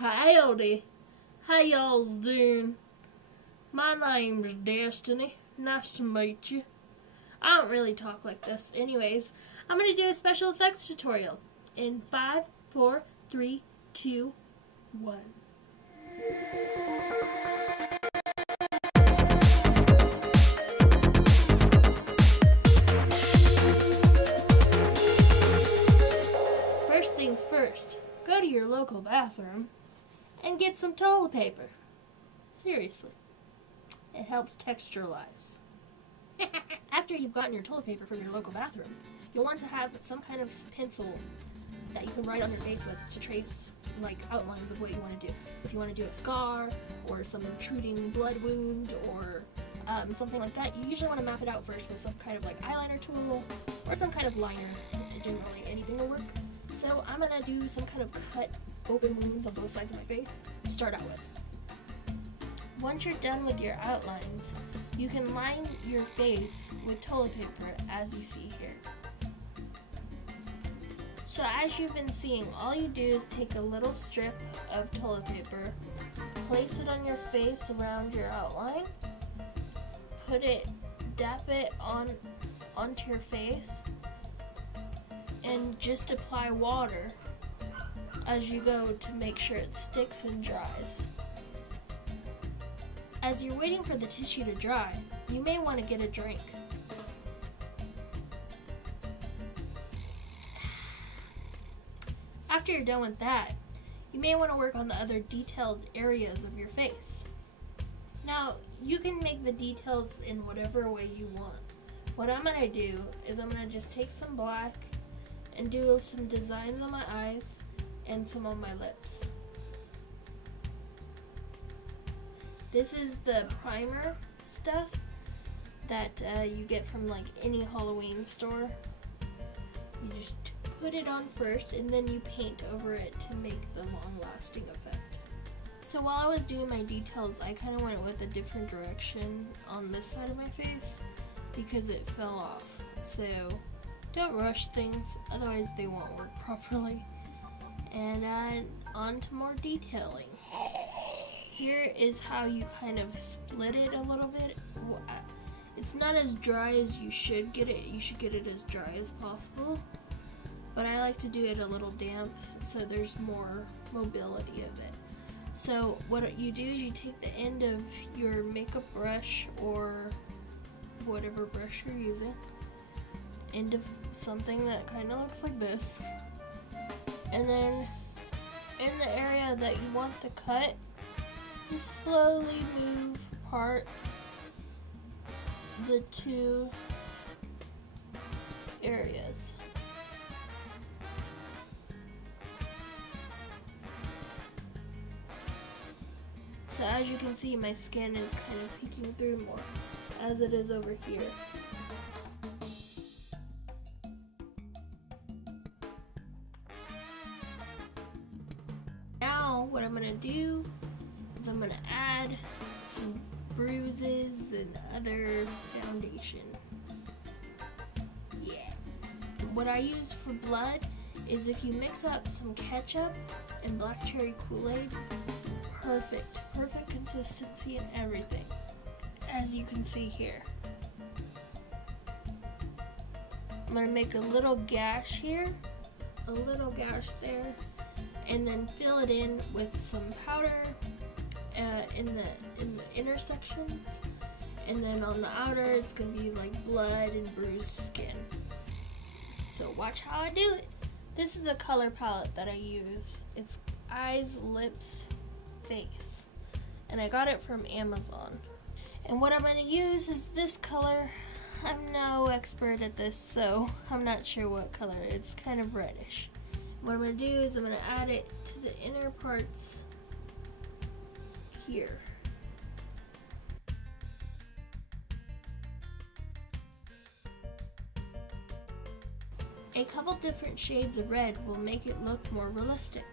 Howdy. How y'all's doing? My name's Destiny. Nice to meet you. I don't really talk like this. Anyways, I'm going to do a special effects tutorial in 5, 4, 3, 2, 1. First things first, go to your local bathroom and get some toilet paper. Seriously, it helps texturalize. After you've gotten your toilet paper from your local bathroom, you'll want to have some kind of pencil that you can write on your face with to trace like outlines of what you want to do. If you want to do a scar or some intruding blood wound or something like that, you usually want to map it out first with some kind of like eyeliner tool or some kind of liner. Generally anything will work. So I'm going to do some kind of cut open wounds on both sides of my face to start out with. Once you're done with your outlines, you can line your face with toilet paper as you see here. So as you've been seeing, all you do is take a little strip of toilet paper, place it on your face around your outline, dap it onto your face, and just apply water as you go to make sure it sticks and dries. As you're waiting for the tissue to dry, you may want to get a drink. After you're done with that, you may want to work on the other detailed areas of your face. Now, you can make the details in whatever way you want. What I'm going to do is I'm going to just take some black and do some designs on my eyes and some on my lips. This is the primer stuff that you get from like any Halloween store. You just put it on first and then you paint over it to make the long-lasting effect. So while I was doing my details, I kind of went with a different direction on this side of my face because it fell off. So don't rush things, otherwise they won't work properly. And on to more detailing. Here is how you kind of split it a little bit. It's not as dry as you should get it. You should get it as dry as possible. But I like to do it a little damp so there's more mobility of it. So what you do is you take the end of your makeup brush or whatever brush you're using, end of something that kind of looks like this, and then in the area that you want the cut, you slowly move apart the two areas. So as you can see, my skin is kind of peeking through more, as it is over here. Now what I'm going to do is I'm going to add some bruises and other foundation. Yeah. What I use for blood is if you mix up some ketchup and black cherry Kool-Aid, perfect consistency and everything, as you can see here. I'm going to make a little gash here, a little gash there, and then fill it in with some powder in the inner sections, and then on the outer it's going to be like blood and bruised skin. So watch how I do it. This is the color palette that I use. It's eyes, lips, face, and I got it from Amazon. And what I'm going to use is this color. I'm no expert at this, so I'm not sure what color. It's kind of reddish. What I'm going to do is I'm going to add it to the inner parts here. A couple different shades of red will make it look more realistic.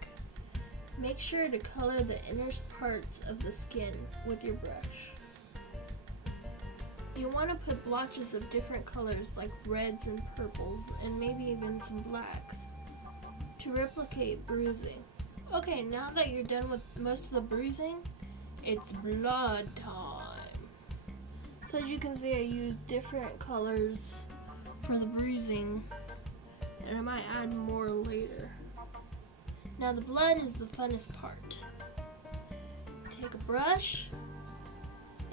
Make sure to color the inner parts of the skin with your brush. You want to put blotches of different colors like reds and purples and maybe even some blacks to replicate bruising. Okay, now that you're done with most of the bruising, it's blood time. So as you can see, I used different colors for the bruising, and I might add more later. Now the blood is the funnest part. Take a brush,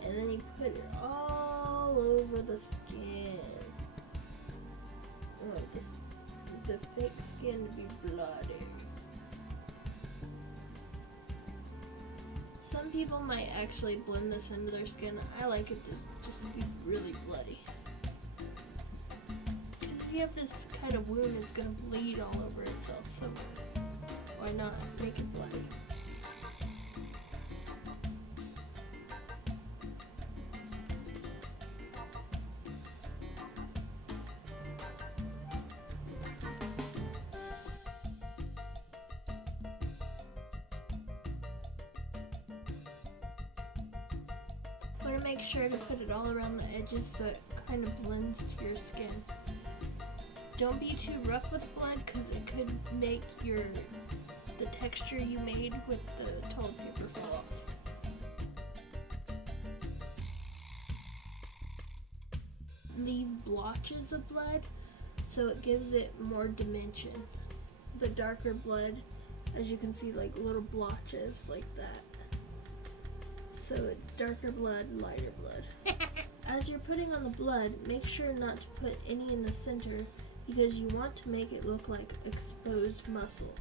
and then you put it all over the skin. I want the fake skin to be bloody. Some people might actually blend this into their skin. I like it to just be really bloody. Because if you have this kind of wound, it's going to bleed all over itself, so why not make it bloody? I want to make sure to put it all around the edges so it kind of blends to your skin. Don't be too rough with blood because it could make the texture you made with the toilet paper fall off. Leave blotches of blood so it gives it more dimension. The darker blood, as you can see, like little blotches like that. So it's darker blood, lighter blood. As you're putting on the blood, make sure not to put any in the center because you want to make it look like exposed muscle.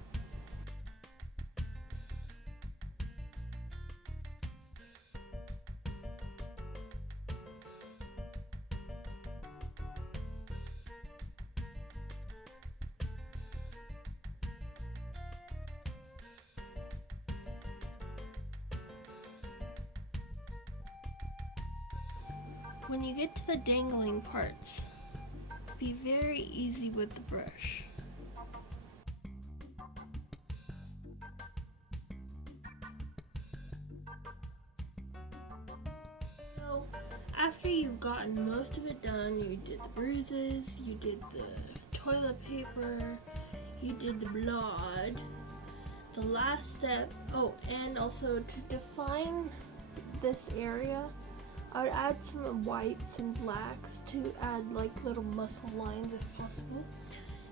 When you get to the dangling parts, be very easy with the brush. So, after you've gotten most of it done, you did the bruises, you did the toilet paper, you did the blood, the last step, oh, and also to define this area, I would add some whites and blacks to add like little muscle lines if possible.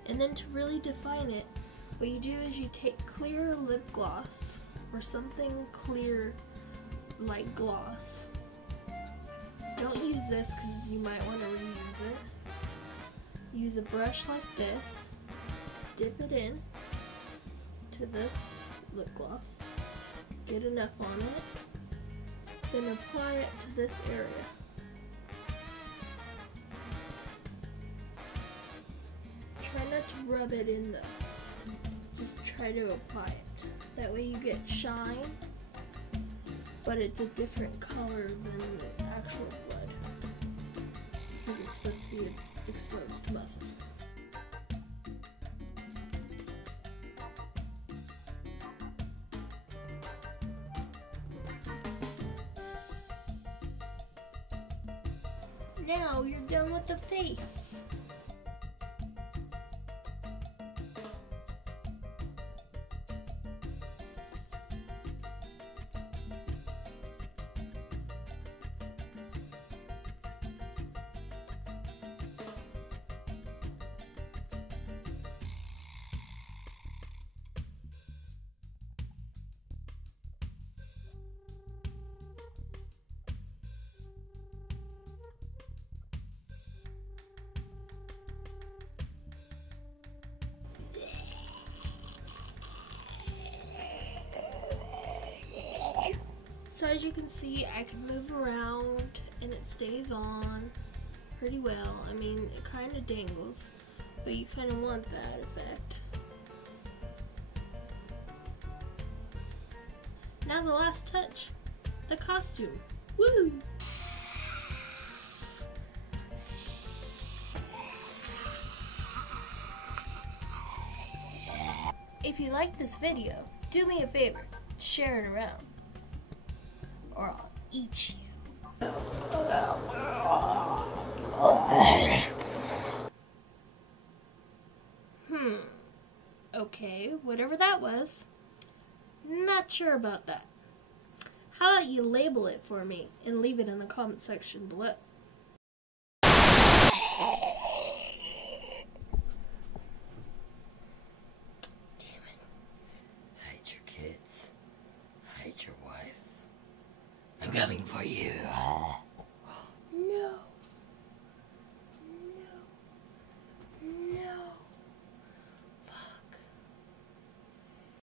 And then to really define it, what you do is you take clear lip gloss or something clear like gloss. Don't use this because you might want to reuse it. Use a brush like this, dip it in to the lip gloss, get enough on it, then apply it to this area. Try not to rub it in though. Just try to apply it. That way you get shine, but it's a different color than the actual blood. Because it's supposed to be exposed muscle. Now you're done with the face. So as you can see, I can move around and it stays on pretty well. I mean, it kind of dangles, but you kind of want that effect. Now the last touch, the costume. Woo! If you like this video, do me a favor, share it around, or I'll eat you. Okay, whatever that was. Not sure about that. How about you label it for me and leave it in the comment section below. Damn it. Hide your kids. Hide your wife. I'm coming for you.